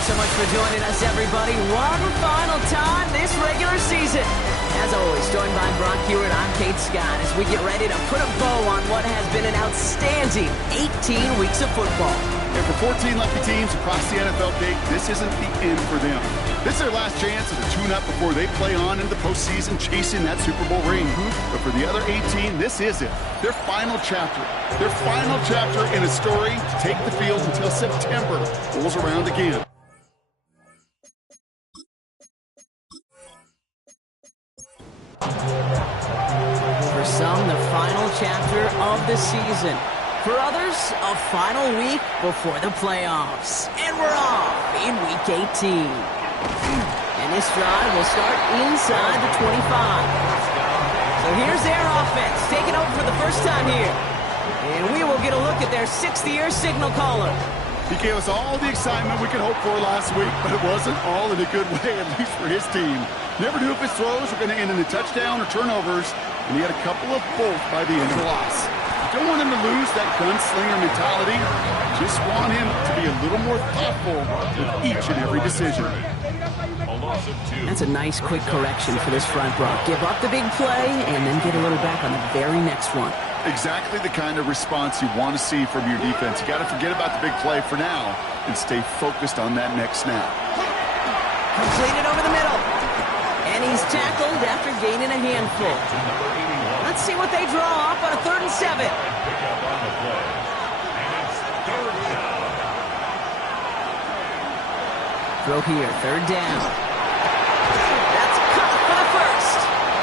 Thanks so much for joining us, everybody. One final time this regular season. As always, joined by Brock Hewitt, I'm Kate Scott as we get ready to put a bow on what has been an outstanding 18 weeks of football. And for 14 lucky teams across the NFL, Kate, this isn't the end for them. This is their last chance to tune-up before they play on into the postseason chasing that Super Bowl ring. But for the other 18, this is it. Their final chapter. Their final chapter in a story to take the field until September rolls around again. For some, the final chapter of the season. For others, a final week before the playoffs. And we're off in Week 18. And this drive will start inside the 25. So here's their offense, taking over for the first time here. And we will get a look at their sixth-year signal caller. He gave us all the excitement we could hope for last week, but it wasn't all in a good way, at least for his team. Never knew if his throws were going to end in a touchdown or turnovers, and he had a couple of both by the end of the loss. You don't want him to lose that gunslinger mentality. Just want him to be a little more thoughtful with each and every decision. That's a nice quick correction for this front row. Give up the big play and then get a little back on the very next one. Exactly the kind of response you want to see from your defense. You got to forget about the big play for now and stay focused on that next snap. Completed over the middle. And he's tackled after gaining a handful. Let's see what they draw up on a 3rd and 7. Throw here, 3rd down. That's caught for the first.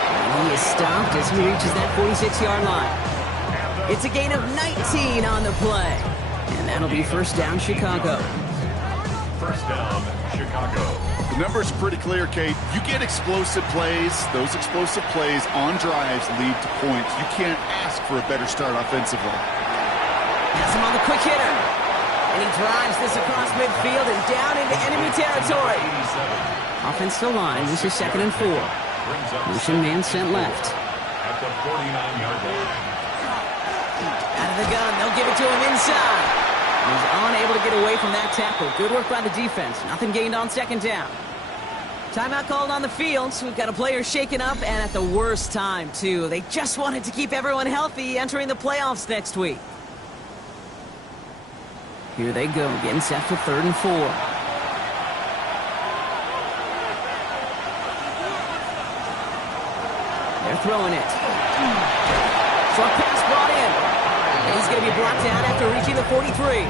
And he is stopped as he reaches that 46-yard line. It's a gain of 19 on the play. And that'll be 1st down, Chicago. 1st down, Chicago. The numbers are pretty clear, Kate. You get explosive plays. Those explosive plays on drives lead to points. You can't ask for a better start offensively. Has him on the quick hitter. And he drives this across midfield and down into enemy territory. Offensive line. This is 2nd and 4. Motion man sent left. At the 49-yard line. Out of the gun. They'll give it to him inside. He's unable to get away from that tackle. Good work by the defense. Nothing gained on 2nd down. Timeout called on the field, so we've got a player shaken up, and at the worst time, too. They just wanted to keep everyone healthy entering the playoffs next week. Here they go, getting set for 3rd and 4. They're throwing it. Short pass brought in. And he's going to be brought down after reaching the 43.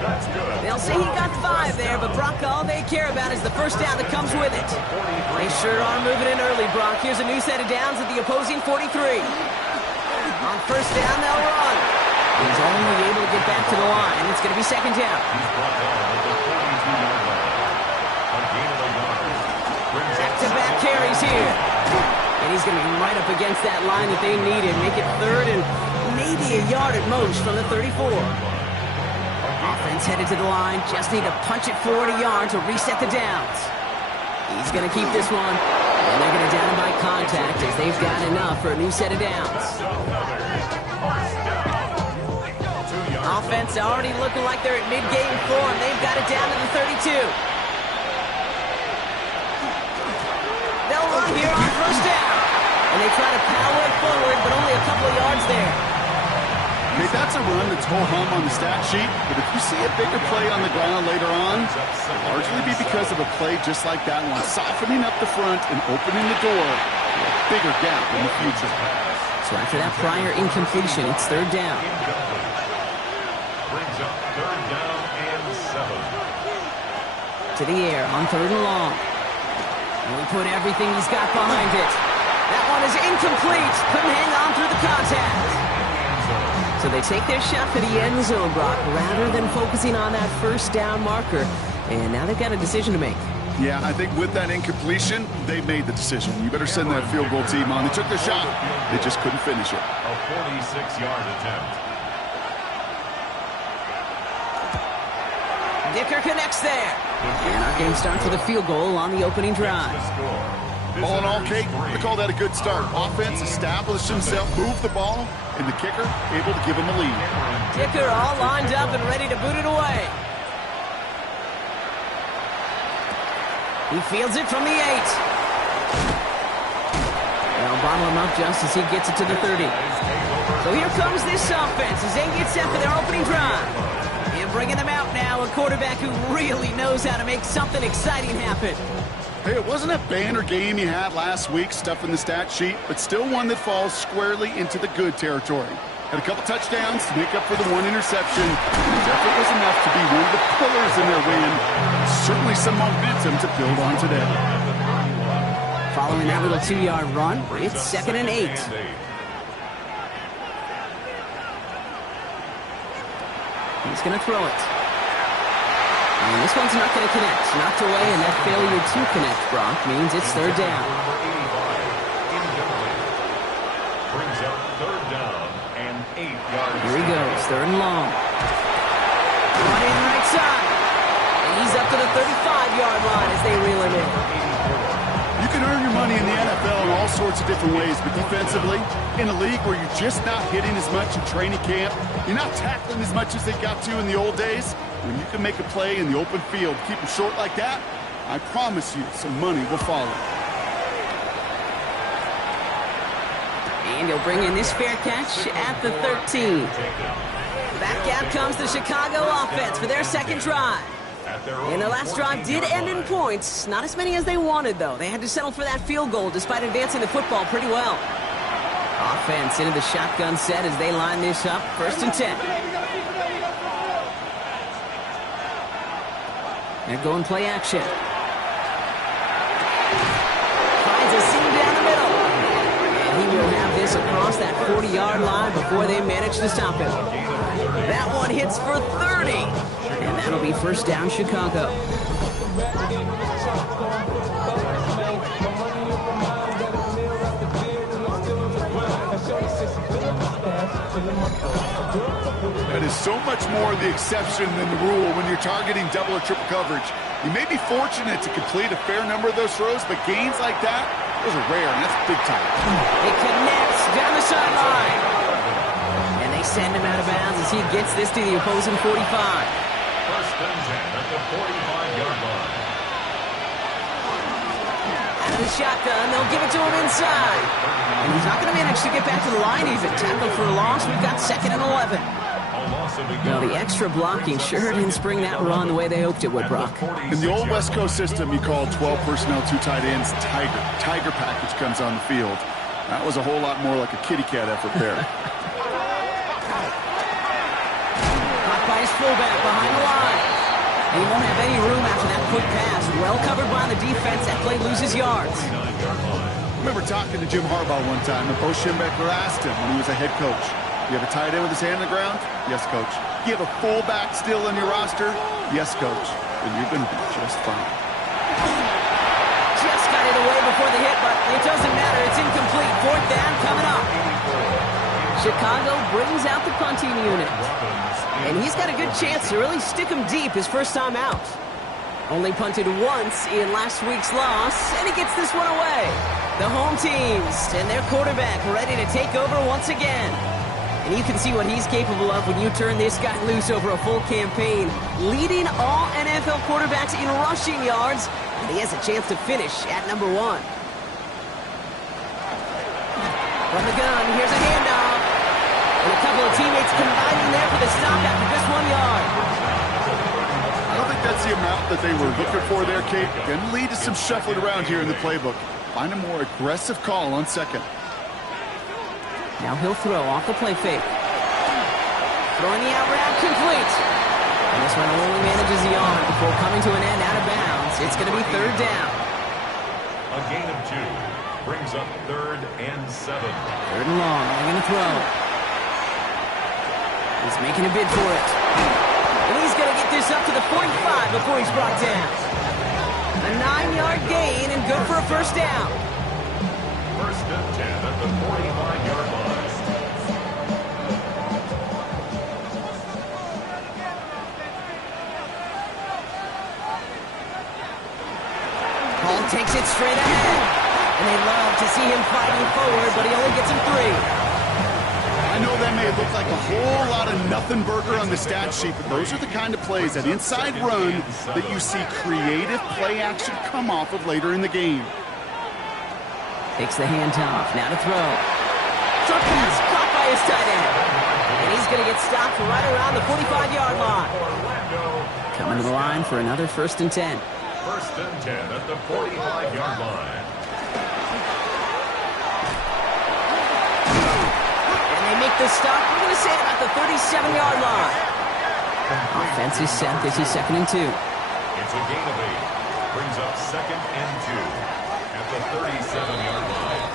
That's good. They'll say he got 5 there, but Brock, all they care about is the 1st down that comes with it. They sure are moving in early, Brock. Here's a new set of downs at the opposing 43. On 1st down, they'll run. He's only able to get back to the line. It's going to be 2nd down. He's brought down at the 42-yard line. A gain of 8 yards. Back-to-back carries here. And he's going to be right up against that line that they needed. Make it 3rd and maybe a yard at most from the 34. Offense headed to the line. Just need to punch it 40 yards to reset the downs. He's going to keep this one. And they're going to down him by contact as they've got enough for a new set of downs. Offense already looking like they're at mid-game form. They've got it down to the 32. They'll run here on 1st down. And they try to power it forward, but only a couple of yards there. Okay, that's a run that's ho-hum on the stat sheet, but if you see a bigger play on the ground later on, it'll largely be because of a play just like that one, softening up the front and opening the door for a bigger gap in the future. So after that prior incompletion, it's 3rd down. Brings up 3rd down and 7. To the air on 3rd and long. And we put everything he's got behind it. That one is incomplete. Couldn't hang on through the contact. So they take their shot for the end zone, Brock, rather than focusing on that 1st down marker. And now they've got a decision to make. Yeah, I think with that incompletion, they made the decision. You better send that field goal team on. They took their shot. They just couldn't finish it. A 46-yard attempt. Dicker connects there. And our game starts with a field goal on the opening drive. All in all, Kate, I call that a good start. Offense established himself, moved the ball, and the kicker able to give him a lead. Dicker all lined up and ready to boot it away. He fields it from the 8. They'll bottle him up just as he gets it to the 30. So here comes this offense as they get set for their opening drive. And bringing them out now, a quarterback who really knows how to make something exciting happen. Hey, it wasn't a banner game you had last week, stuff in the stat sheet, but still one that falls squarely into the good territory. Had a couple touchdowns to make up for the one interception. His effort was enough to be one of the pillars in their win. Certainly some momentum to build on today. Following that little 2-yard run, it's 2nd and 8. He's going to throw it. And this one's not going to connect. Knocked away, and that failure to connect, Brock, means it's 3rd down. Brings up 3rd down and 8 yards. Here he goes, 3rd and long. Run in right side. And he's up to the 35-yard line as they reel him in. You can earn your money in the NFL in all sorts of different ways, but defensively, in a league where you're just not hitting as much in training camp, you're not tackling as much as they got to in the old days, when you can make a play in the open field, keep them short like that, I promise you some money will follow. And he'll bring in this fair catch at the 13. Back out comes the Chicago offense for their 2nd drive. And their last drive did end in points. Not as many as they wanted, though. They had to settle for that field goal despite advancing the football pretty well. Offense into the shotgun set as they line this up. 1st and 10. They're going play action. Finds a seam down the middle. And he will have this across that 40-yard line before they manage to stop him. That one hits for 30. And that'll be 1st down, Chicago. That is so much more the exception than the rule when you're targeting double or triple coverage. You may be fortunate to complete a fair number of those throws, but gains like that, those are rare, and that's big time. It connects down the sideline. And they send him out of bounds as he gets this to the opposing 45. 1st and 10 at the 45-yard line. Out of the shotgun, they'll give it to him inside. And he's not going to manage to get back to the line even. Tackled for a loss. We've got 2nd and 11. Well, the extra blocking sure didn't spring that run the way they hoped it would, Brock. In the old West Coast system, you call 12 personnel, 2 tight ends, Tiger. Tiger package comes on the field. That was a whole lot more like a kitty cat effort there. Caught by his fullback behind the line. And he won't have any room after that quick pass. Well covered by the defense. That play loses yards. I remember talking to Jim Harbaugh one time, and Bo Schembechler asked him when he was a head coach, you have a tight end with his hand on the ground? Yes, coach. You have a fullback still in your roster? Yes, coach. Then you're going to be just fine. Just got it away before the hit, but it doesn't matter. It's incomplete. 4th down coming up. Chicago brings out the punting unit. And he's got a good chance to really stick him deep his first time out. Only punted once in last week's loss, and he gets this one away. The home teams and their quarterback ready to take over once again. And you can see what he's capable of when you turn this guy loose over a full campaign, leading all NFL quarterbacks in rushing yards, and he has a chance to finish at number 1. From the gun, here's a handoff. And a couple of teammates combining there for the stop after just 1 yard. I don't think that's the amount that they were looking for there, Kate. Going to lead to some shuffling around here in the playbook. Find a more aggressive call on 2nd. Now he'll throw off the play fake. Throwing the out route complete. And this one only manages the arm before coming to an end out of bounds. It's going to be 3rd down. A gain of 2 brings up 3rd and 7. 3rd and long. They're going to throw. He's making a bid for it. And he's going to get this up to the 45 before he's brought down. A 9-yard gain and good for a 1st down. 1st and 10 at the 45-yard line. Hall takes it straight ahead. And they love to see him fighting forward, but he only gets him 3. A know that may look like a whole lot of nothing burger on the stat sheet, but those are the kind of plays, that inside run, that you see creative play action come off of later in the game. Takes the handoff. Now to throw. Short pass caught by his tight end. And he's going to get stopped right around the 45-yard line. Coming to the line for another 1st and 10. 1st and 10 at the 45-yard line. And they make the stop. We're going to say about the 37-yard line. Offense is set. This is 2nd and 2. It's a gain of 8. Brings up 2nd and 2 at the 37-yard line.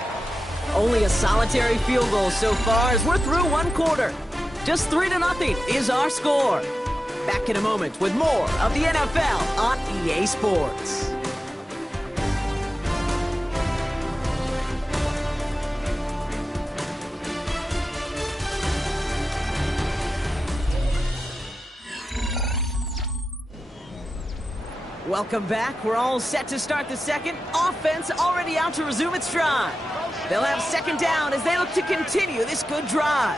Only a solitary field goal so far as we're through 1 quarter. Just 3-0 is our score. Back in a moment with more of the NFL on EA Sports. Welcome back. We're all set to start the second. Offense already out to resume its drive. They'll have 2nd down as they look to continue this good drive.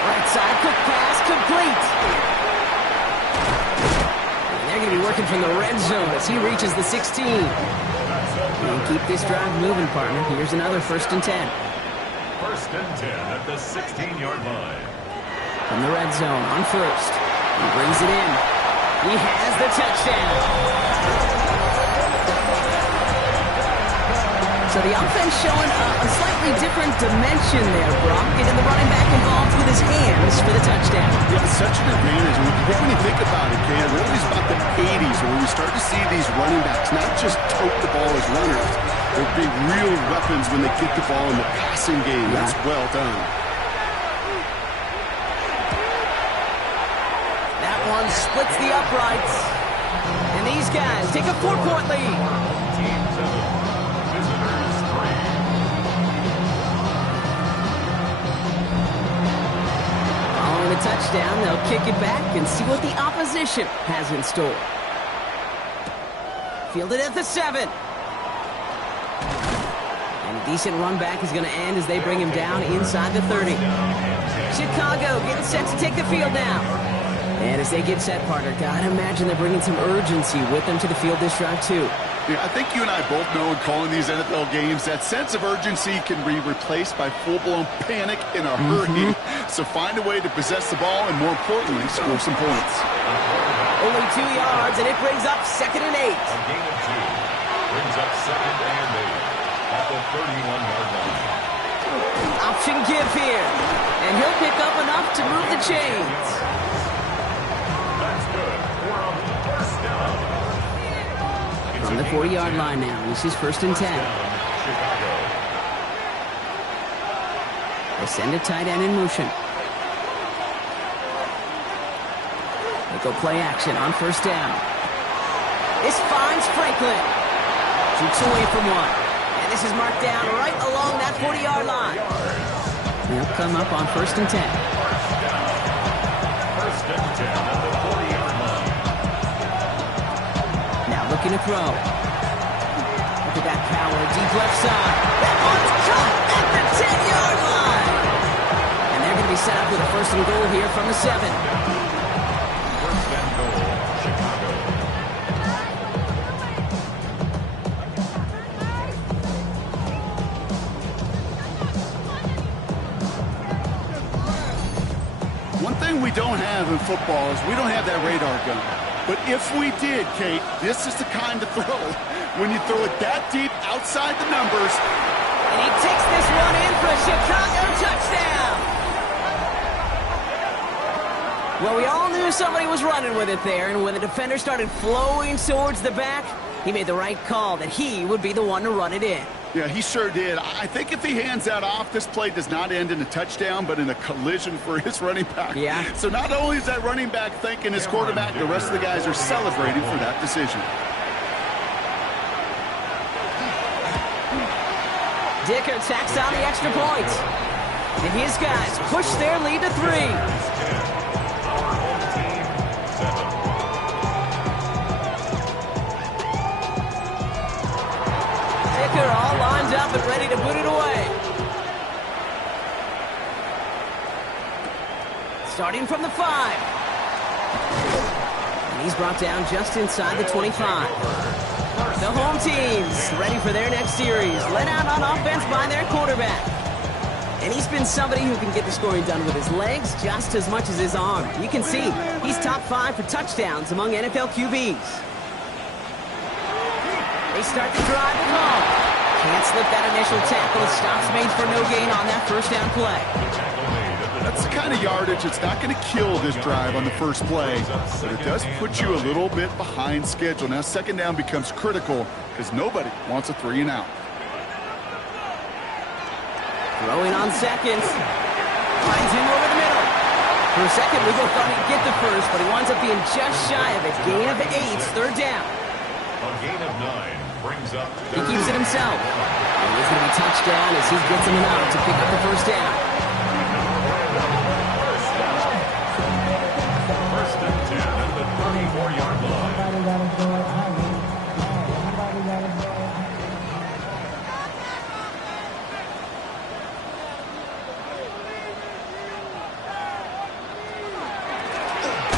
Right side, quick pass, complete. And they're going to be working from the red zone as he reaches the 16. And keep this drive moving, partner. Here's another 1st and 10. 1st and 10 at the 16-yard line. From the red zone on 1st. He brings it in. He has the touchdown. So the offense showing a slightly different dimension there, Brock. Getting the running back involved with his hands for the touchdown. Yeah, it's such an advantage. When you think about it, Ken, really it's about the 80s when we start to see these running backs not just tote the ball as runners. They'll be real weapons when they get the ball in the passing game. Yeah. That's well done. One splits the uprights. And these guys take a 4-point lead. Team 7, visitors 3. Following the touchdown, they'll kick it back and see what the opposition has in store. Fielded at the 7. And a decent run back is going to end as they bring him down inside the 30. Chicago getting set to take the field now. And as they get set, partner, gotta imagine they're bringing some urgency with them to the field this drive, too. Yeah, I think you and I both know in calling these NFL games that sense of urgency can be replaced by full-blown panic in a hurry. So find a way to possess the ball and, more importantly, score some points. Only 2 yards, and it brings up 2nd and 8. A gain of 2. Brings up 2nd and 8 at the 31-yard line. Option give here. And he'll pick up enough to move the chains. From the 40-yard line now. This is 1st and 10. They send a tight end in motion. They go play action on 1st down. This finds Franklin. Shoots away from one. And this is marked down right along that 40-yard line. They'll come up on 1st and 10. 1st and 10 at the 40-yard line. Looking to throw. Look at that power, deep left side. That one's caught at the 10-yard line. And they're going to be set up with a 1st and goal here from the 7. 1st and goal, Chicago. One thing we don't have in football is we don't have that radar gun. But if we did, Kate, this is the kind of throw when you throw it that deep outside the numbers. And he takes this one in for a Chicago touchdown. Well, we all knew somebody was running with it there, and when the defender started flowing towards the back, he made the right call that he would be the one to run it in. Yeah, he sure did. I think if he hands that off, this play does not end in a touchdown, but in a collision for his running back. Yeah. So not only is that running back thanking his quarterback, the rest of the guys are celebrating for that decision. Dicker tacks on the extra point. And his guys push their lead to 3. All lined up and ready to boot it away. starting from the 5. And he's brought down just inside the 25. The home team's ready for their next series, led out on offense by their quarterback. And he's been somebody who can get the scoring done with his legs just as much as his arm. You can see he's top 5 for touchdowns among NFL QBs. They start the drive at home. Can't slip that initial tackle. Stops made for no gain on that first down play. That's the kind of yardage that's not going to kill this drive on the first play, but it does put you a little bit behind schedule. Now second down becomes critical because nobody wants a 3 and out. Throwing on seconds. Finds him over the middle. For a second, we both thought he'd get the first, but he winds up being just shy of it. Gain of 8, third down. A gain of 9 brings up. He keeps it himself. And he's going to be touchdown as he gets him out to pick up the first down. First and 10 at the 34-yard line.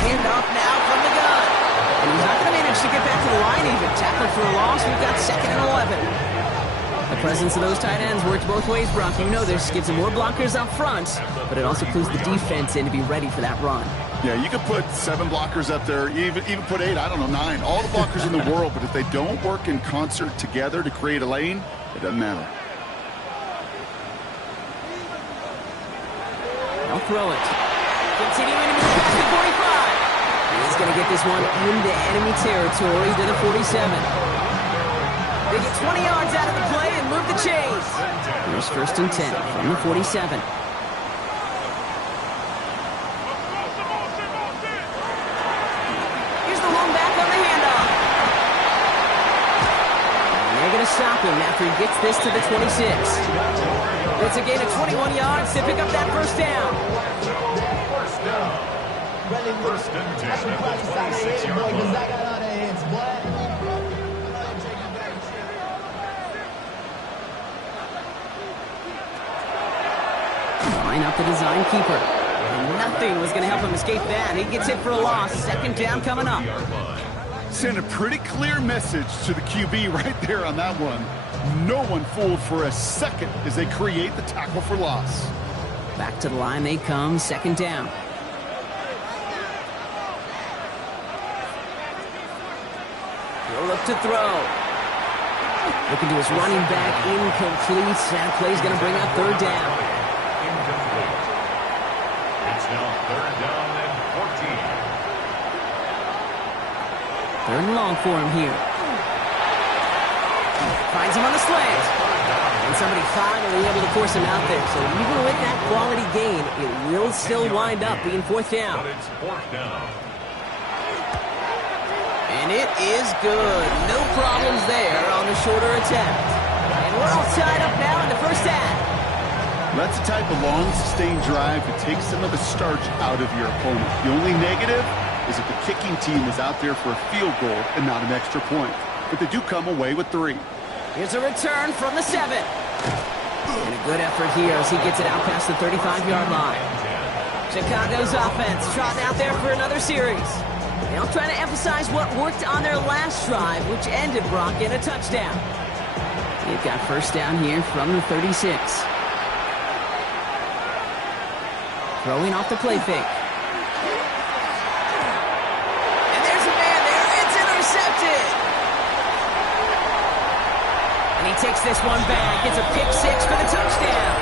Handoff now from the gun. And he's not going to manage to get back to the line even. Tackled for a loss. We've got second and 11. The presence of those tight ends works both ways, Brock. You know this. Gives them more blockers up front, but it also clues the defense in to be ready for that run. Yeah, you could put 7 blockers up there, even put 8, I don't know, 9. All the blockers in the world, but if they don't work in concert together to create a lane, it doesn't matter. They'll throw it. Continuing to move past the 45. He's going to get this one into enemy territory to the 47. They get 20 yards out of the play and move the chains. Here's first and 10 from the 47. Here's the one back on the handoff. And they're going to stop him after he gets this to the 26. It's a gain of 21 yards to pick up that first down. First and 10 at the 26-yard line. Line up the design keeper. And nothing was going to help him escape that. He gets hit for a loss. Second down coming up. Send a pretty clear message to the QB right there on that one. No one fooled for a second as they create the tackle for loss. Back to the line they come. Second down. He'll look to throw. Looking to his running back. Incomplete. That play's going to bring up third down. Incomplete. It's now third down and 14. Third and long for him here. Finds him on the slant. And somebody finally able to force him out there. So even with that quality gain, it will still wind up being fourth down. But it's fourth down. And it is good. No problems there on the shorter attempt. And we're all tied up now in the first half. That's the type of long, sustained drive that takes some of the starch out of your opponent. The only negative is if the kicking team is out there for a field goal and not an extra point. But they do come away with 3. Here's a return from the 7. And a good effort here as he gets it out past the 35-yard line. Chicago's offense trotting out there for another series. And I'm trying to emphasize what worked on their last drive, which ended, Brock, in a touchdown. They've got first down here from the 36. Throwing off the play fake. And there's a man there. It's intercepted. And he takes this one back. Gets a pick 6 for the touchdown.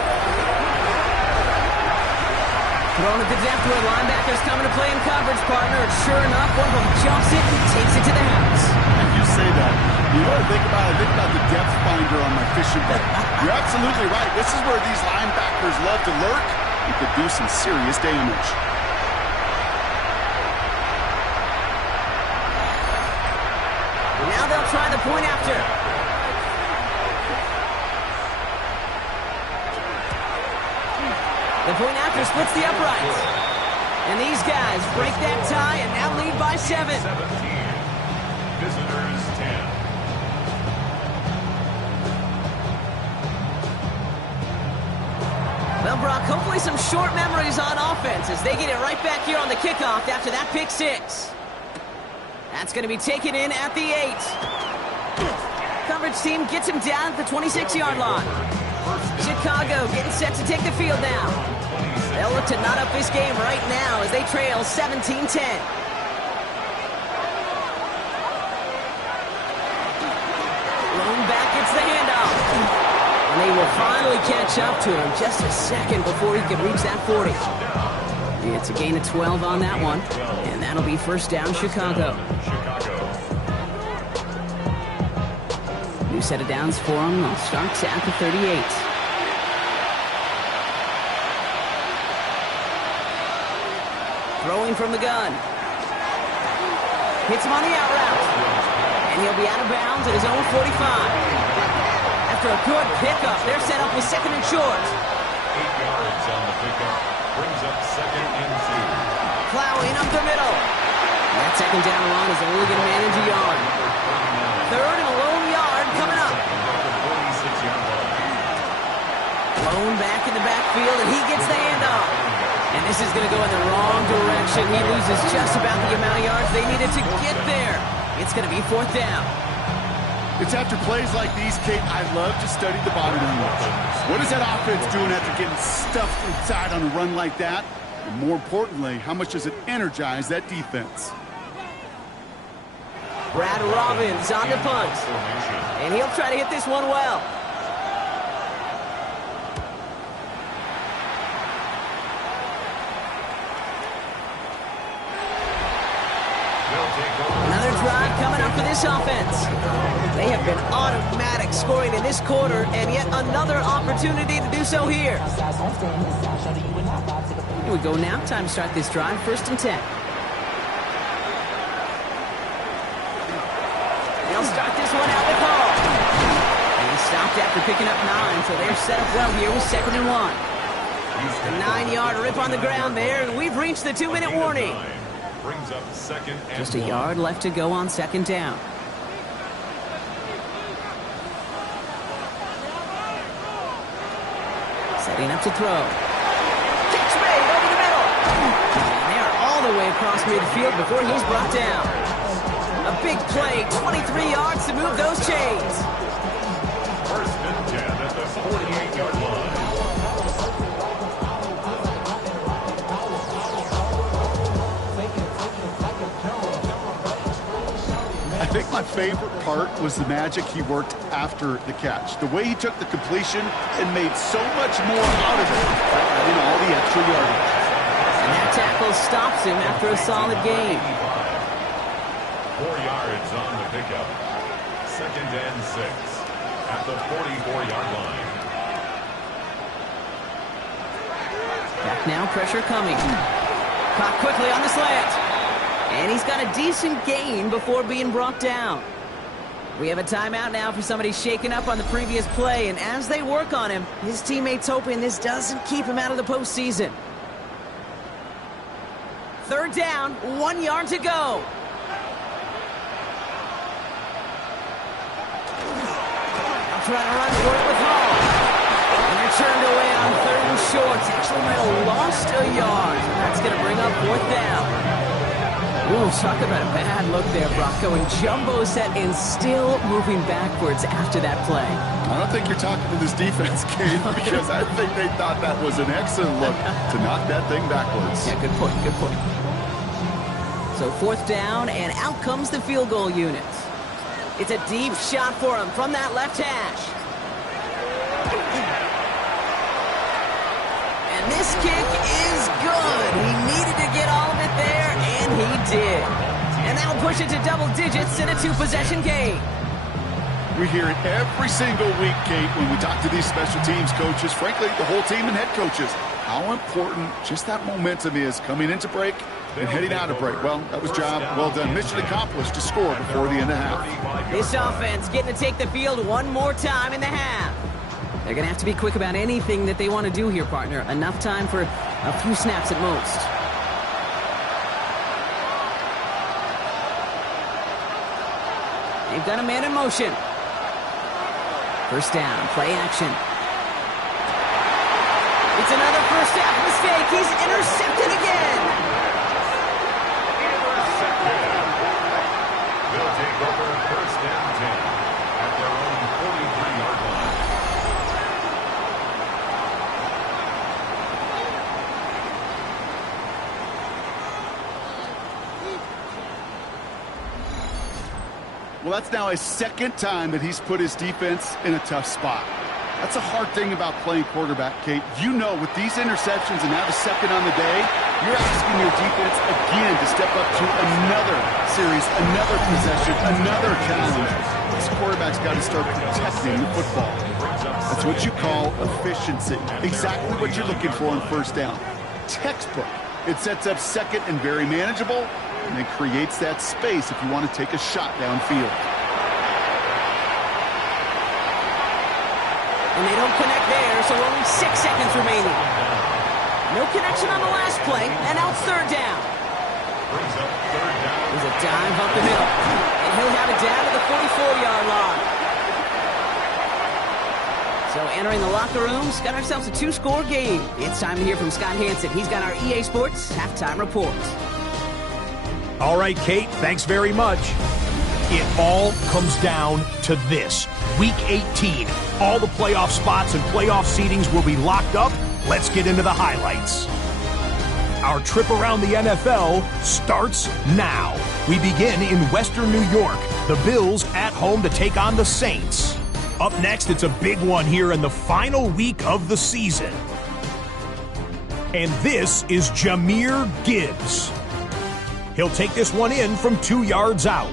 Thrown at the depth where linebackers coming to play in coverage, partner. And sure enough, one of them jumps it and takes it to the house. If you say that, you know what I think about? I think about the depth finder on my fishing boat. You're absolutely right. This is where these linebackers love to lurk. You could do some serious damage. Now they'll try the point after. The point after splits the uprights. And these guys break that tie and now lead by 7. 17. Visitors 10. Well, Brock, hopefully some short memories on offense as they get it right back here on the kickoff after that pick six. That's going to be taken in at the 8. Coverage team gets him down at the 26-yard line. Chicago getting set to take the field now. They'll look to knot up this game right now as they trail 17-10. Lone back gets the handoff. And they will finally catch up to him just a second before he can reach that 40. It's a gain of 12 on that one, and that'll be first down, Chicago. New set of downs for him. They'll start at the 38. Throwing from the gun. Hits him on the out route. And he'll be out of bounds at his own 45. After a good pickup, they're set up with second and short. 8 yards on the pickup. Brings up second and 2. Plowing up the middle. That second down run is only going to manage a yard. Third and a lone yard coming up. Lone back in the backfield, and he gets the handoff. And this is going to go in the wrong direction. He loses just about the amount of yards they needed to get there. It's going to be fourth down. It's after plays like these, Kate, I love to study the body language. What is that offense doing after getting stuffed inside on a run like that? And more importantly, how much does it energize that defense? Brad Robbins on the punt. And he'll try to hit this one well. Another drive coming up for this offense. They have been automatic scoring in this quarter, and yet another opportunity to do so here. Here we go now. Time to start this drive. First and 10. They'll start this one out with Hall. And he stopped after picking up 9, so they're set up well here with second and 1. A 9-yard rip on the ground there, and we've reached the 2-minute warning. Brings up second and Just a yard left to go on second down. Setting up to throw. Catch made over the middle. And they are all the way across midfield before he's brought down. A big play, 23 yards to move those chains. First and 10 at the 48-yard line. I think my favorite part was the magic he worked after the catch. The way he took the completion and made so much more out of it by adding all the extra yardage. And that tackle stops him after a solid gain. 4 yards on the pickup. Second and 6 at the 44-yard line. Back now, pressure coming. Caught quickly on the slant. And he's got a decent gain before being brought down. We have a timeout now for somebody shaken up on the previous play, and as they work on him, his teammates hoping this doesn't keep him out of the postseason. Third down, 1 yard to go. I'll try to run for it with Hall. And they're turned away on third and short. Actually might have lost a yard. That's going to bring up fourth down. Ooh, talk about a bad look there, Brock. Going jumbo set and still moving backwards after that play. I don't think you're talking to this defense, Kate, because I think they thought that was an excellent look to knock that thing backwards. Yeah, good point, good point. So fourth down, and out comes the field goal unit. It's a deep shot for him from that left hash. And this kick is good. He needed to get all of it there, and he did. And that'll push it to double digits in a 2-possession game. We hear it every single week, Kate, when we talk to these special teams coaches, frankly, the whole team and head coaches, how important just that momentum is coming into break and heading out of break. Well, that was job well done. Mission accomplished to score before the end of half. This offense getting to take the field one more time in the half. They're going to have to be quick about anything that they want to do here, partner. Enough time for a few snaps at most. They've got a man in motion. First down, play action. It's another first half mistake. He's intercepted again. They'll take over first down 10 at their own 43-yard line. Well, that's now his second time that he's put his defense in a tough spot. That's a hard thing about playing quarterback, Kate. You know, with these interceptions and now the second on the day, you're asking your defense again to step up to another series, another possession, another challenge. This quarterback's got to start protecting the football. That's what you call efficiency. Exactly what you're looking for on first down. Textbook. It sets up second and very manageable, and then creates that space if you want to take a shot downfield. And they don't connect there, so only 6 seconds remaining. No connection on the last play, and now it's third down. Brings up third down. There's a dive up the middle, and he'll have it down to the 44-yard line. So entering the locker rooms, got ourselves a 2-score game. It's time to hear from Scott Hanson. He's got our EA Sports halftime report. All right, Kate, thanks very much. It all comes down to this. Week 18, all the playoff spots and playoff seedings will be locked up. Let's get into the highlights. Our trip around the NFL starts now. We begin in Western New York. The Bills at home to take on the Saints. Up next, it's a big one here in the final week of the season. And this is Jahmyr Gibbs. He'll take this one in from 2 yards out.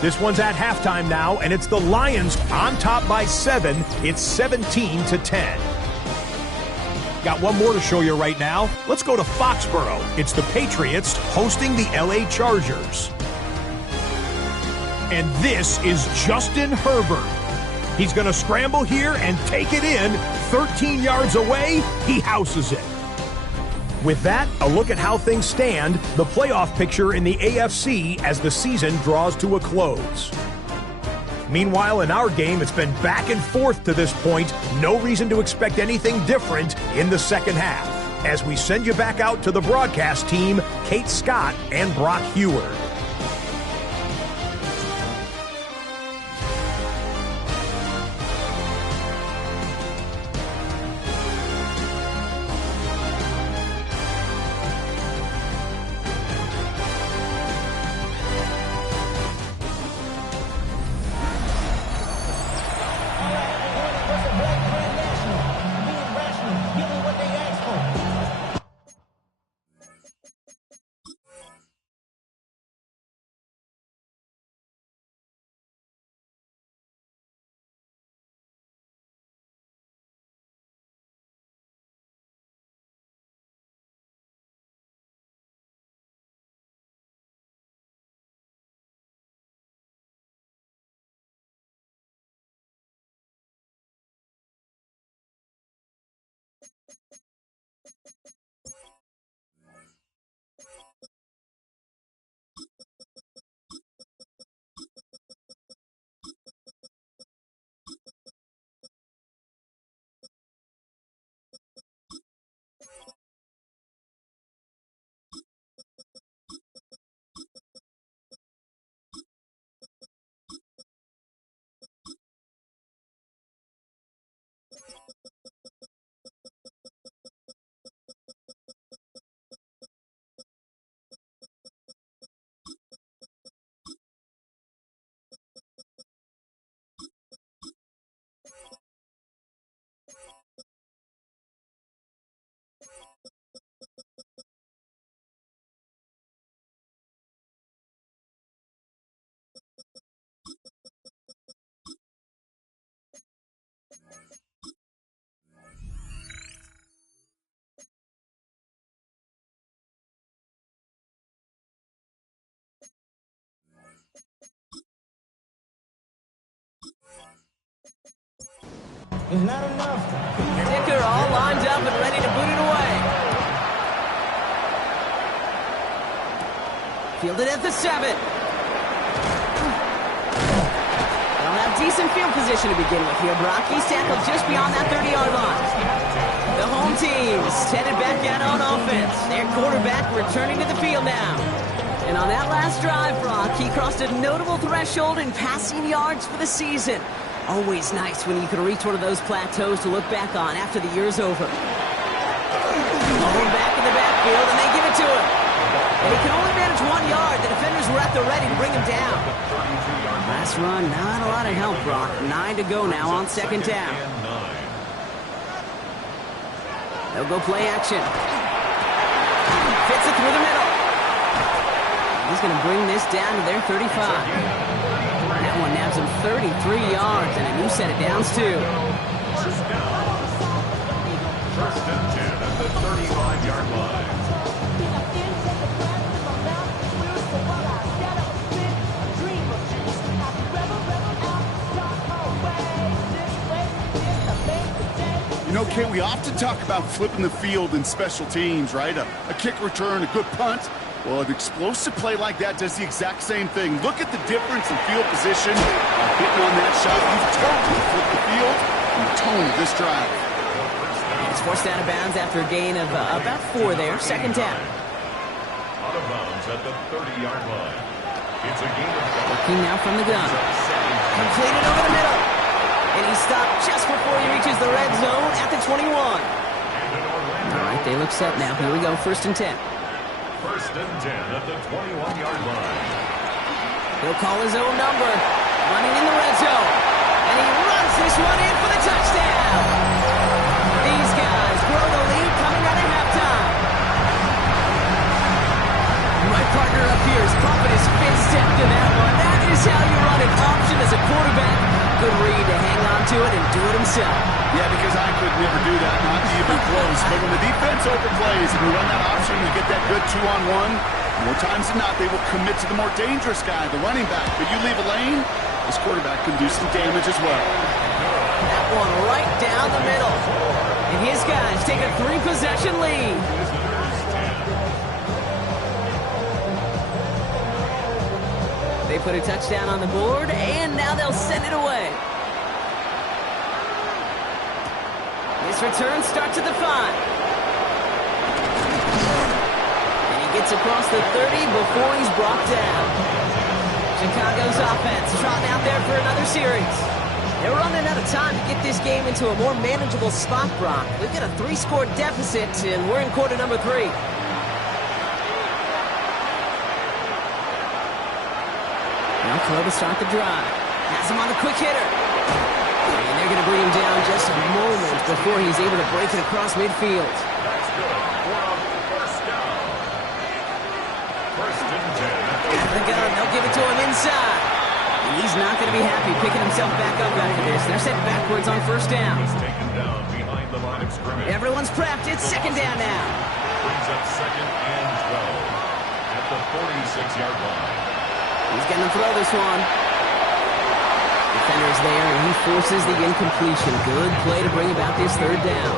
This one's at halftime now, and it's the Lions on top by 7. It's 17-10. Got one more to show you right now. Let's go to Foxborough. It's the Patriots hosting the LA Chargers. And this is Justin Herbert. He's going to scramble here and take it in. 13 yards away, he houses it. With that, a look at how things stand, the playoff picture in the AFC as the season draws to a close. Meanwhile, in our game, it's been back and forth to this point. No reason to expect anything different in the second half. As we send you back out to the broadcast team, Kate Scott and Brock Heward. It's not enough. Dicker all lined up and ready to boot it away. Fielded at the 7. They'll have decent field position to begin with here, Brock. He's tackled just beyond that 30-yard line. The home team's headed back out on offense. Their quarterback returning to the field now. And on that last drive, Brock, he crossed a notable threshold in passing yards for the season. Always nice when you can reach one of those plateaus to look back on after the year's over. Ball back in the backfield, and they give it to him. And he can only manage 1 yard. The defenders were at the ready to bring him down. Last run, not a lot of help, Brock. 9 to go now on second down. They'll go play action. Fits it through the middle. He's going to bring this down to their 35. That one nabs him 33 yards and a new set of downs, too. First and 10 at the 35-yard line. You know, Kate, we often talk about flipping the field in special teams, right? A kick return, a good punt. Well, an explosive play like that does the exact same thing. Look at the difference in field position. Hitting on that shot, you've totally flipped the field and the tone of this drive. He's forced out of bounds after a gain of about 4 there. Second down. Out of bounds at the 30-yard line. It's a game of Looking now from the gun. Completed over the middle. And he stopped just before he reaches the red zone at the 21. All right, they look set now. Here we go, first and 10. First and 10 at the 21-yard line. He'll call his own number. Running in the red zone. And he runs this one in for the touchdown. These guys grow the lead coming out of halftime. My partner up here is pumping his fist after that one. That is how you run an option as a quarterback. Good read to hang on to it and do it himself. Yeah, because I could never do that, not even close. But when the defense overplays and we run that option, you get that good 2-on-1. More times than not, they will commit to the more dangerous guy, the running back. But you leave a lane, this quarterback can do some damage as well. That one right down the middle. And his guys take a 3-possession lead. They put a touchdown on the board, and now they'll send it away. This return starts at the 5. And he gets across the 30 before he's brought down. Chicago's offense trotting out there for another series. They're running out of time to get this game into a more manageable spot, Brock. We've got a 3-score deficit, and we're in quarter number 3. Now Crow to start the drive. Has him on the quick hitter. And they're going to bring him down just a moment before he's able to break it across midfield. That's good. For a first down. First and 10. At the gun, they'll give it to him inside. And he's not going to be happy picking himself back up after this. They're sent backwards on first down. He's taken down behind the line of scrimmage. Everyone's prepped. It's second down now. Brings up second and 12 at the 46-yard line. He's going to throw this one. Defender's there, and he forces the incompletion. Good play to bring about this third down.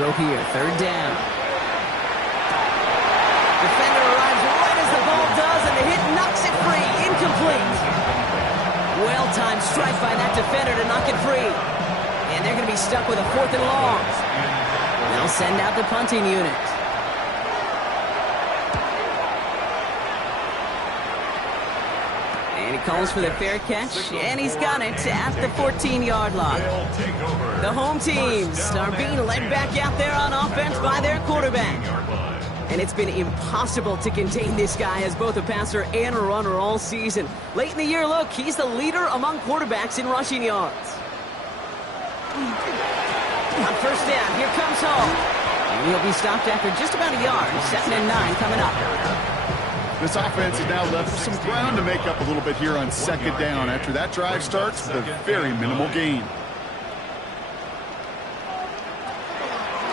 Throw here, third down. Defender arrives right as the ball does, and the hit knocks it free. Incomplete. Well-timed strike by that defender to knock it free. And they're going to be stuck with a 4th and long. They'll send out the punting unit. And he calls for the fair catch, and he's got it at the 14-yard line. The home teams are being led back out there on offense by their quarterback. And it's been impossible to contain this guy as both a passer and a runner all season. Late in the year, look, he's the leader among quarterbacks in rushing yards. On first down, here comes Hall. And he'll be stopped after just about a yard. 2nd and 9 coming up. This offense is now left with some ground to make up a little bit here on second down after that drive starts with a very minimal gain.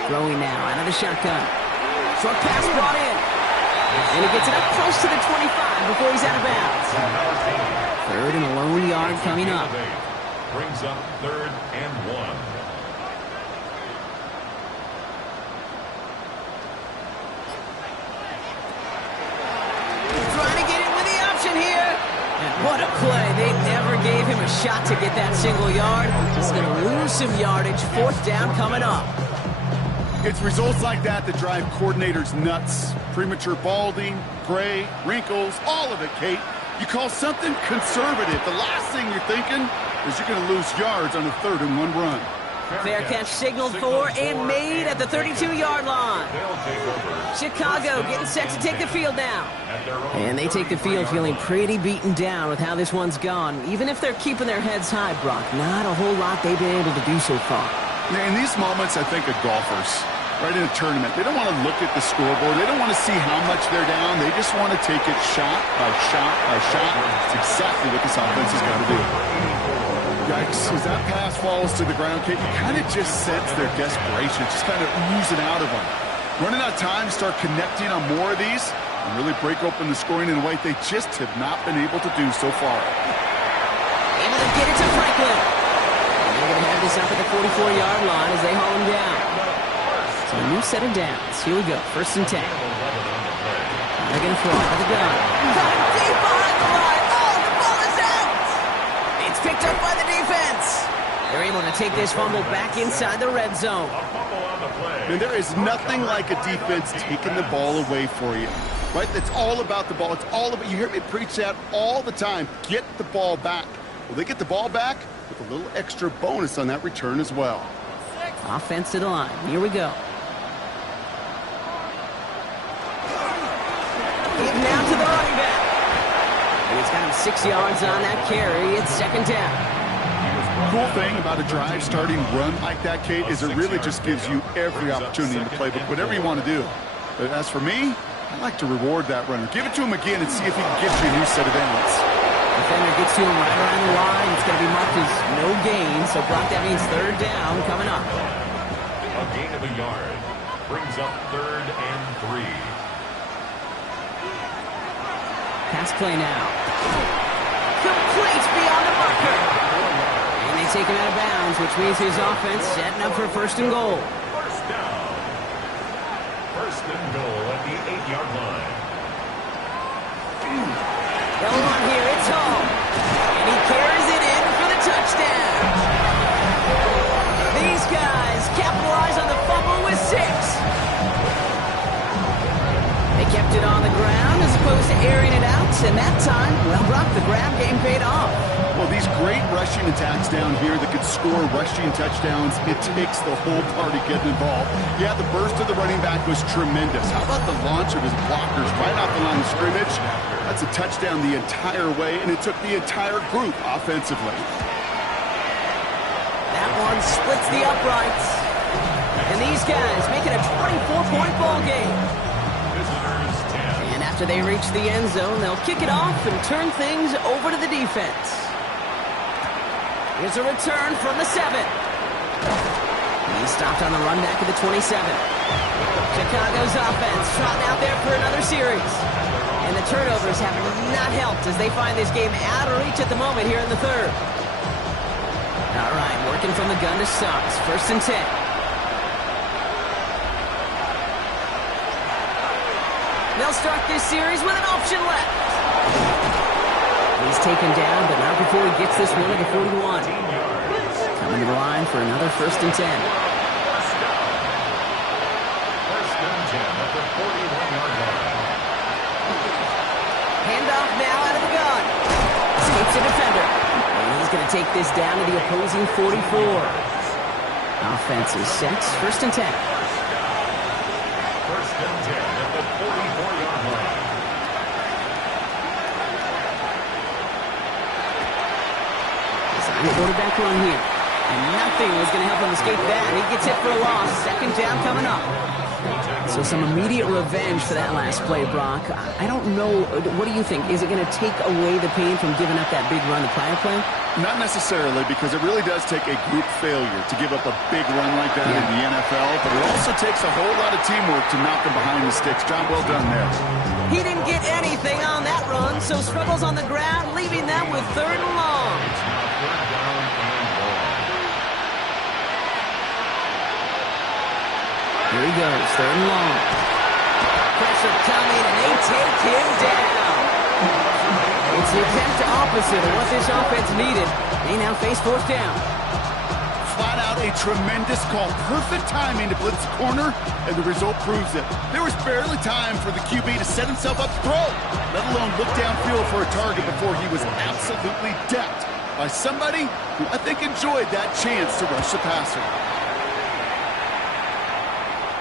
Throwing now out of the shotgun. Short pass brought in. And he gets it up close to the 25 before he's out of bounds. 3rd and a lone yard coming up. Brings up 3rd and 1. Trying to get it with the option here. What a play. They never gave him a shot to get that single yard. He's going to lose some yardage. Fourth down coming up. It's results like that that drive coordinators nuts. Premature balding, gray, wrinkles, all of it, Kate. You call something conservative. The last thing you're thinking is you're going to lose yards on a 3rd and 1 run. Fair catch signaled for and made at the 32-yard line. Chicago getting set to take the field now. And they take the field feeling pretty beaten down with how this one's gone. Even if they're keeping their heads high, Brock, not a whole lot they've been able to do so far. In these moments, I think of golfers, right in a tournament. They don't want to look at the scoreboard. They don't want to see how much they're down. They just want to take it shot by shot by shot. It's exactly what this offense has got to do. Yikes, as that pass falls to the ground, Kate, you kind of just sense their desperation, just kind of oozing out of them. Running out of time to start connecting on more of these and really break open the scoring in a way they just have not been able to do so far. Able to get it to Franklin. And they're going to have this up at the 44-yard line as they haul him down. So a new set of downs. Here we go, 1st and 10. They're going to throw out the gun. Got him deep behind the line. Oh, the ball is out. It's picked up by the defense. They're able to take this fumble back inside the red zone. And there is nothing like a defense taking the ball away for you. Right? It's all about the ball. It's all about, you hear me preach that all the time. Get the ball back. Well, they get the ball back with a little extra bonus on that return as well. Offense to the line. Here we go. Now to the running back. And he's got him 6 yards on that carry. It's 2nd down. Cool thing about a drive starting run like that, Kate, is it really just gives you every opportunity in the playbook, whatever you want to do. But as for me, I like to reward that runner. Give it to him again and see if he can get you a new set of downs. Defender gets to him right around the line. It's going to be marked as no gain, so Brock, that means 3rd down coming up. A gain of a yard brings up 3rd and 3. Pass play now. Complete beyond the marker. And they take him out of bounds, which means his offense setting up for 1st and goal. 1st down. 1st and goal at the 8-yard line. They'll run here. It's Hall. And he carries it in for the touchdown. These guys capitalize on the fumble with 6. They kept it on the ground as opposed to airing it out, and that time, well, Brock, the grab game paid off. Well, these great rushing attacks down here that could score rushing touchdowns, it takes the whole party getting involved. Yeah, the burst of the running back was tremendous. How about the launch of his blockers right off the line of scrimmage? That's a touchdown the entire way, and it took the entire group offensively. That one splits the uprights. And these guys make it a 24-point ball game. And after they reach the end zone, they'll kick it off and turn things over to the defense. Here's a return from the 7. He's stopped on the run back at the 27. Chicago's offense trotting out there for another series. And the turnovers have not helped as they find this game out of reach at the moment here in the 3rd. All right, working from the gun to Suggs. 1st and 10. They'll start this series with an option left. He's taken down, but not before he gets this one at the 41. Coming to the line for another 1st and 10. 1st and 10 at the 41-yard line. Handoff now out of the gun. Escapes a defender. And he's going to take this down to the opposing 44. Offense is set. 1st and 10. 1st and 10 at the 44-yard line. The quarterback run here. And nothing was going to help him escape that. He gets hit for a loss. 2nd down coming up. So some immediate revenge for that last play, Brock. I don't know. What do you think? Is it going to take away the pain from giving up that big run the prior play? Not necessarily, because it really does take a group failure to give up a big run like that in the NFL, but it also takes a whole lot of teamwork to knock them behind the sticks. Job well done there. He didn't get anything on that run, so struggles on the ground, leaving them with 3rd and long. It's now 3rd down and long. Here he goes, 3rd and long. Pressure coming, and they take him down. It's the exact opposite of what this offense needed. They now face fourth down. Flat out a tremendous call. Perfect timing to blitz the corner, and the result proves it. There was barely time for the QB to set himself up to throw, let alone look downfield for a target before he was absolutely decked by somebody who I think enjoyed that chance to rush the passer.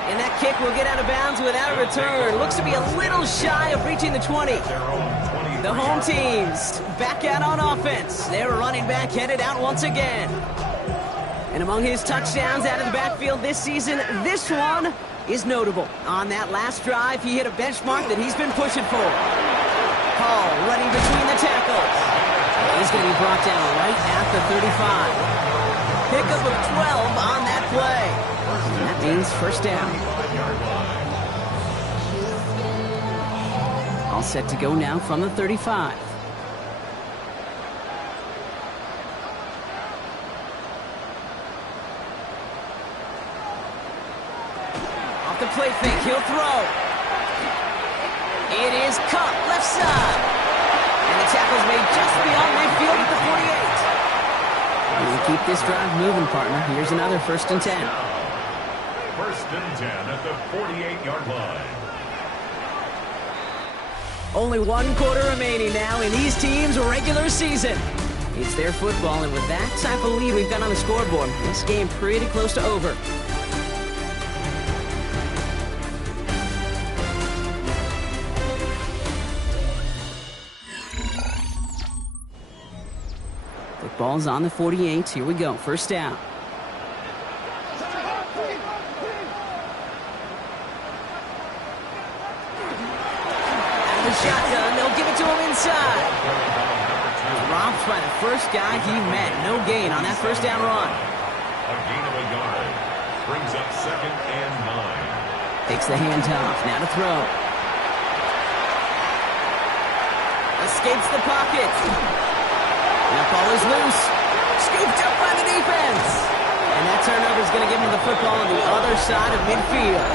And that kick will get out of bounds without a return. Looks to be a little shy of reaching the 20. The home teams back out on offense. Their running back headed out once again. And among his touchdowns out of the backfield this season, this one is notable. On that last drive, he hit a benchmark that he's been pushing for. Hall running between the tackles. He's going to be brought down right at the 35. Pickup of 12 on that play. And that means first down. All set to go now from the 35. Off the play fake, he'll throw. It is cut left side. And the tackle's made just beyond midfield at the 48. We'll keep this drive moving, partner. Here's another 1st and 10. 1st and 10 at the 48-yard line. Only 1 quarter remaining now in these teams' regular season. It's their football, and with that type of lead we've got on the scoreboard, this game pretty close to over. Football's on the 48. Here we go. First down. Shotgun, they'll give it to him inside. Robbed by the first guy he met. No gain on that first down run. A gain of a yard. Brings up 2nd and 9. Takes the handoff. Now to throw. Escapes the pocket. That ball is loose. Scooped up by the defense. And that turnover is going to give him the football on the other side of midfield.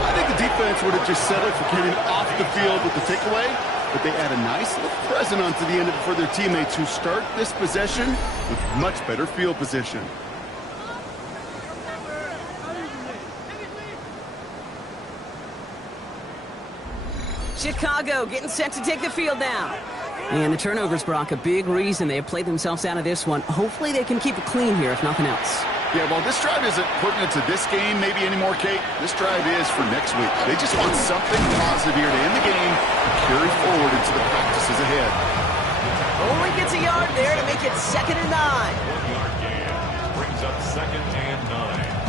I think the defense would have just settled for getting off the field with the takeaway, but they add a nice little present onto the end of it for their teammates who start this possession with much better field position. Chicago getting set to take the field now. And the turnovers, Brock, a big reason they have played themselves out of this one. Hopefully they can keep it clean here, if nothing else. Yeah, well, this drive isn't pertinent to this game maybe anymore, Kate. This drive is for next week. They just want something positive here to end the game and carry forward into the practices ahead. Only gets a yard there to make it 2nd and 9. 1-yard gain. Brings up 2nd and 9.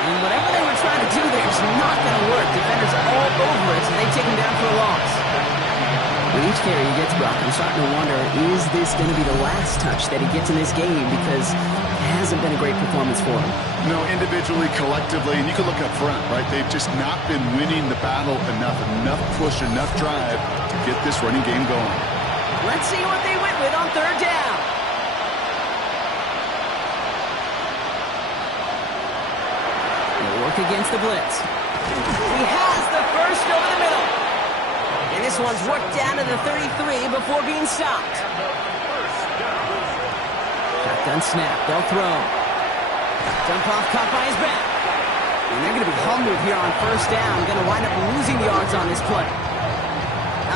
And whatever they were trying to do there is not going to work. Defenders all over it, so they take him down for a loss. With each carry he gets, Brock, I'm starting to wonder, is this going to be the last touch that he gets in this game? Because it hasn't been a great performance for him. No, individually, collectively, and you can look up front, right? They've just not been winning the battle enough push, enough drive to get this running game going. Let's see what they went with on 3rd down. Work against the blitz. He has the first over the middle. And this one's worked down to the 33 before being stopped. Shotgun snap. They'll throw. Jump off, caught by his back. And they're going to be humbled here on 1st down. Going to wind up losing yards on this play.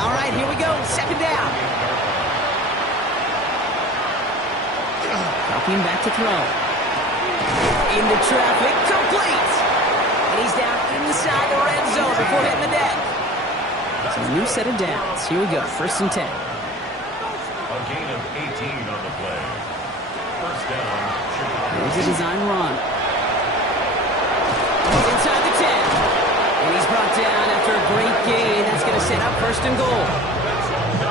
All right, here we go. 2nd down. Dropping back to throw. Into traffic. Complete. And he's down inside the red zone before hitting the deck. So a new set of downs. Here we go. 1st and 10. A gain of 18 on the play. 1st down. There's a design run. He's inside the 10. And he's brought down after a great gain. That's going to set up 1st and goal.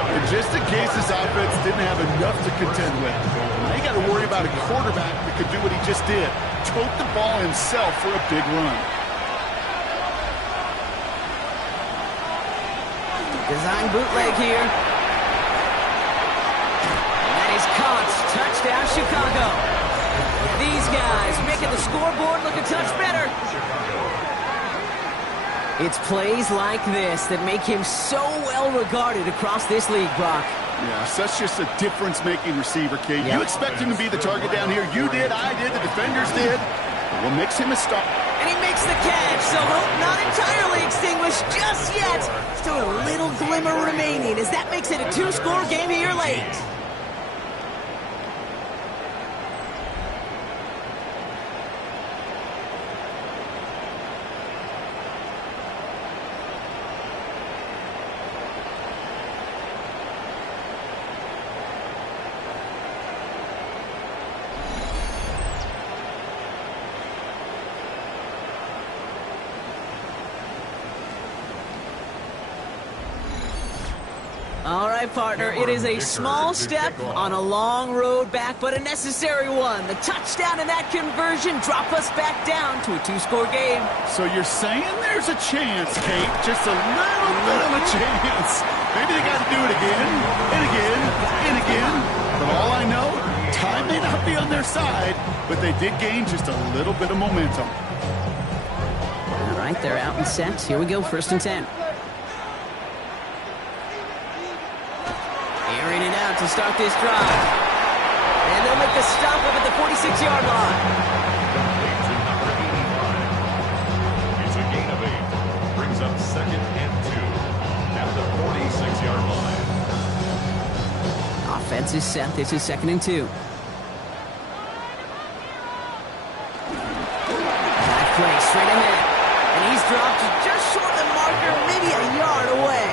And just in case this offense didn't have enough to contend with, now you got to worry about a quarterback that could do what he just did. Tote the ball himself for a big run. Design bootleg here. is caught. Touchdown, Chicago. These guys making the scoreboard look a touch better. It's plays like this that make him so well regarded across this league, Brock. Yeah, such just a difference-making receiver, Kate. You expect him to be the target down here. You did, I did, the defenders did. But what makes him a star? And he makes the catch, so hope not entirely extinguished just yet. Still a little glimmer remaining as that makes it a 2-score game here late. All right, partner, it is a small step on a long road back, but a necessary one. The touchdown and that conversion drop us back down to a 2-score game. So you're saying there's a chance, Kate, just a little bit of a chance. Maybe they got to do it again, and again, and again. But all I know, time may not be on their side, but they did gain just a little bit of momentum. All right, they're out and set. Here we go, 1st and 10. Airing it out to start this drive. And they'll make the stop up at the 46-yard line. To number 85. It's a gain of 8. Brings up 2nd and 2 at the 46-yard line. Offense is set. This is 2nd and 2. That play straight in there. And he's dropped just short of the marker, maybe a yard away.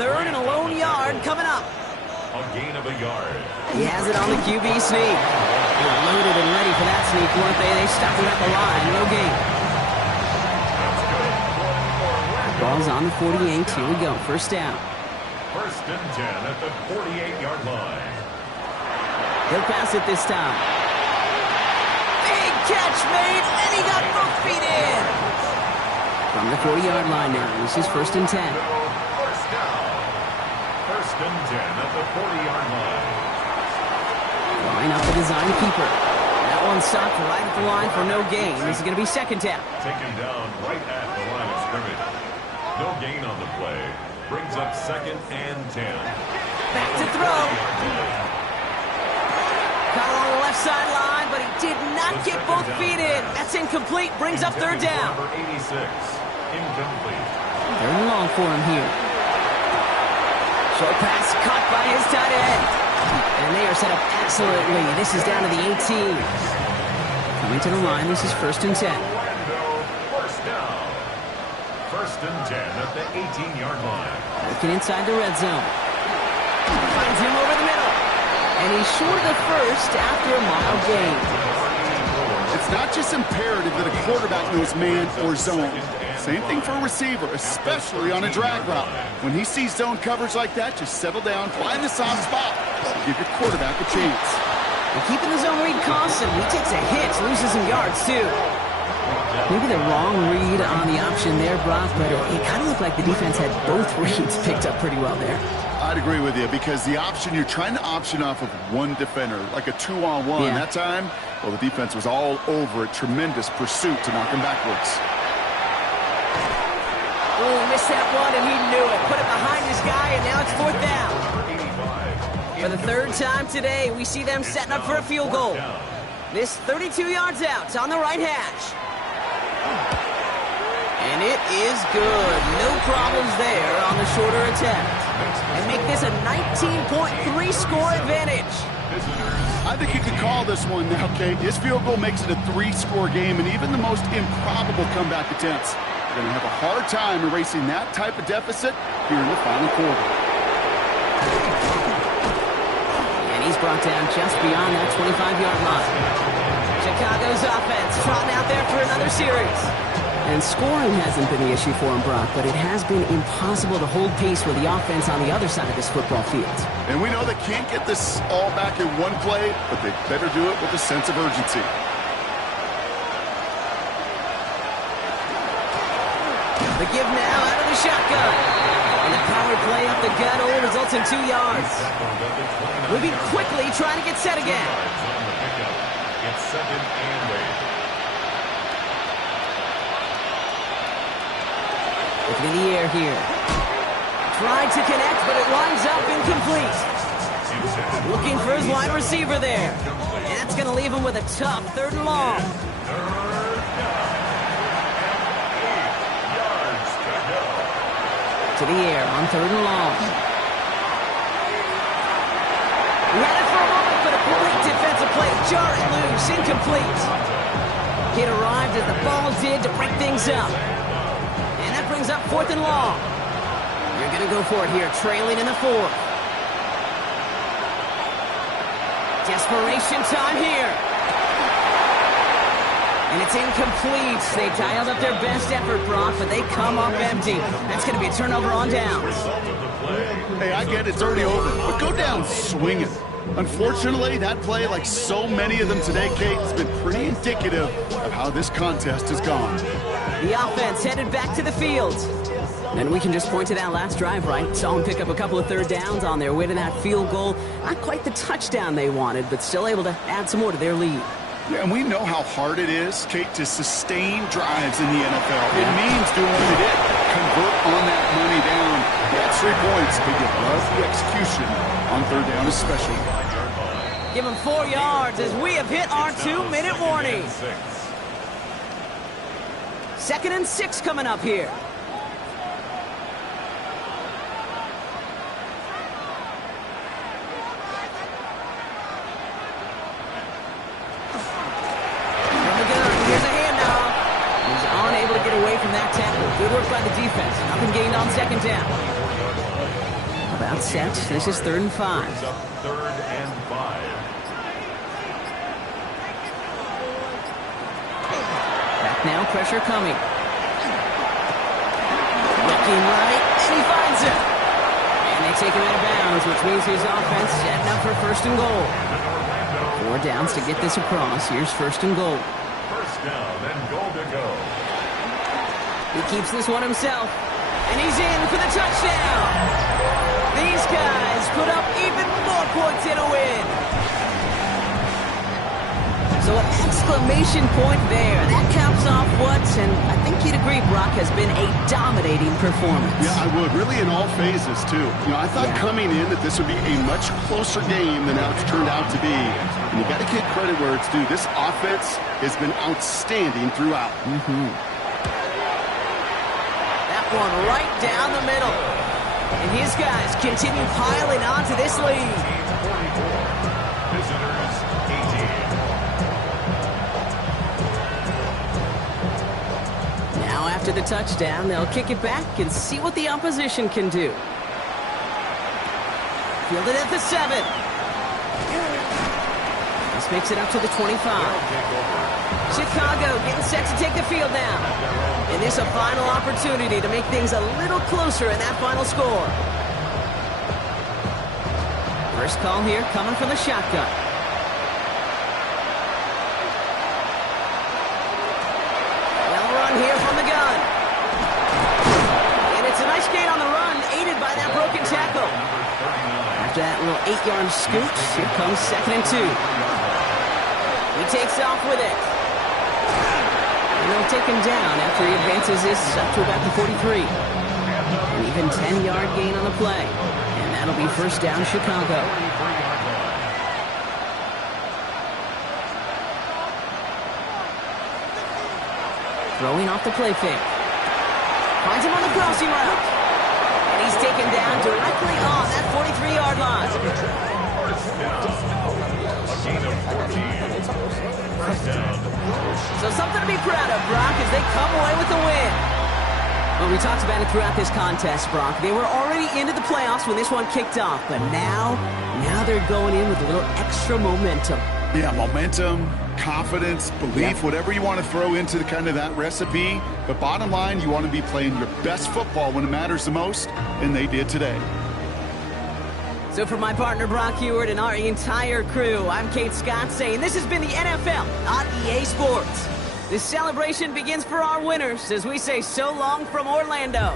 3rd and a lone yard coming up. A gain of a yard. He has it on the QB sneak. They were loaded and ready for that sneak, weren't they? They stopped it at the line. No gain. Ball's on the 48. Here we go. 1st down. 1st and 10 at the 48-yard line. He'll pass it this time. Big catch made, and he got both feet in. From the 40-yard line now. This is 1st and 10. First down. 1st and 10 at the 40-yard line. Line up the design keeper. That one stopped right at the line for no gain. This is going to be 2nd down. Taken down right at the line of scrimmage. No gain on the play. Brings up 2nd and 10. Back to throw. Caught along the left sideline, but he did not get both feet in. That's incomplete. Brings up 3rd down. Number 86. Incomplete. 3rd and long for him here. Short pass caught by his tight end. And they are set up excellently. This is down to the 18. Coming to the line, this is 1st and 10. First down. 1st and 10 at the 18-yard line. Looking inside the red zone. Finds him over the middle. And he's short of the 1st after a mile gain. It's not just imperative that a quarterback knows man or zone. Same thing for a receiver, especially on a drag route. When he sees zone coverage like that, just settle down, find the soft spot, give your quarterback a chance. And keeping the zone read costs him. He takes a hit, loses some yards too. Maybe the wrong read on the option there, Brock, but it kind of looked like the defense had both reads picked up pretty well there. I'd agree with you because the option, you're trying to option off of one defender, like a 2-on-1. Yeah. That time, well, the defense was all over it. Tremendous pursuit to knock him backwards. Oh, missed that one, and he knew it. Put it behind his guy, and now it's 4th down. For the 3rd time today, we see them setting up for a field goal. This 32 yards out. It's on the right hash. And it is good. No problems there on the shorter attempt. And make this a 19.3 score advantage. I think you could call this one now, Kate. This field goal makes it a 3-score game, and even the most improbable comeback attempts are going to have a hard time erasing that type of deficit here in the final quarter. And he's brought down just beyond that 25-yard line. Chicago's offense trotting out there for another series. And scoring hasn't been the issue for him, Brock, but it has been impossible to hold pace with the offense on the other side of this football field. And we know they can't get this all back in one play, but they better do it with a sense of urgency. The give now out of the shotgun. And the power play up the gut only results in 2 yards. Moving quickly, trying to get set again. It's 2nd and 8. Looking in the air here. Tried to connect, but it winds up incomplete. Looking for his wide receiver there. And that's going to leave him with a tough 3rd and long. To the air on 3rd and long. He had it for a moment, but a great defensive play. Jar it loose, incomplete. It arrived as the ball did to break things up. And that brings up 4th and long. You're going to go for it here, trailing in the 4th. Desperation time here. And it's incomplete. They dialed up their best effort, Brock, but they come up empty. That's going to be a turnover on down. Hey, I get it's already over, but go down swinging. Unfortunately, that play, like so many of them today, Kate, has been pretty indicative of how this contest has gone. The offense headed back to the field. And we can just point to that last drive, right? Saw them pick up a couple of 3rd downs on their way to that field goal. Not quite the touchdown they wanted, but still able to add some more to their lead. Yeah, and we know how hard it is, Kate, to sustain drives in the NFL. It means doing what they did. Convert on that money down. That's 3 points, but you love the execution on 3rd down especially. Give them 4 yards as we have hit our 2-minute warning. 2nd and 6 coming up here. Away from that tackle. Good work by the defense. Nothing gained on 2nd down. About set. This is 3rd and 5. 3rd and 5. Back now, pressure coming. Looking right, and he finds it. And they take him out of bounds, which means his offense setting up for 1st and goal. 4 downs to get this across. Here's 1st and goal. 1st down and goal to go. He keeps this one himself, and he's in for the touchdown. These guys put up even more points in a win. So an exclamation point there. That caps off what, and I think you'd agree, Brock, has been a dominating performance. Yeah, I would. Really in all phases, too. You know, I thought coming in that this would be a much closer game than how it's turned out to be. And you got to give credit where it's due. This offense has been outstanding throughout. One right down the middle. And his guys continue piling on to this lead. Visitors 18. Now after the touchdown, they'll kick it back and see what the opposition can do. Fielded at the 7. This makes it up to the 25. Chicago getting set to take the field now. And this a final opportunity to make things a little closer in that final score. First call here coming from the shotgun. Well run here from the gun. And it's a nice gain on the run, aided by that broken tackle. After that little 8-yard scoot, here comes 2nd and 2. He takes off with it. And they'll take him down after he advances this up to about the 43. An even 10-yard gain on the play. And that'll be 1st down, Chicago. Throwing off the play fake. Finds him on the crossing route. And he's taken down directly on that 43-yard line. So something to be proud of, Brock, as they come away with the win. Well, we talked about it throughout this contest, Brock. They were already into the playoffs when this one kicked off, but now they're going in with a little extra momentum. Yeah, momentum, confidence, belief, whatever you want to throw into the kind of that recipe. But bottom line, you want to be playing your best football when it matters the most, and they did today. So for my partner, Brock Huard, and our entire crew, I'm Kate Scott saying this has been the NFL on EA Sports. This celebration begins for our winners as we say so long from Orlando.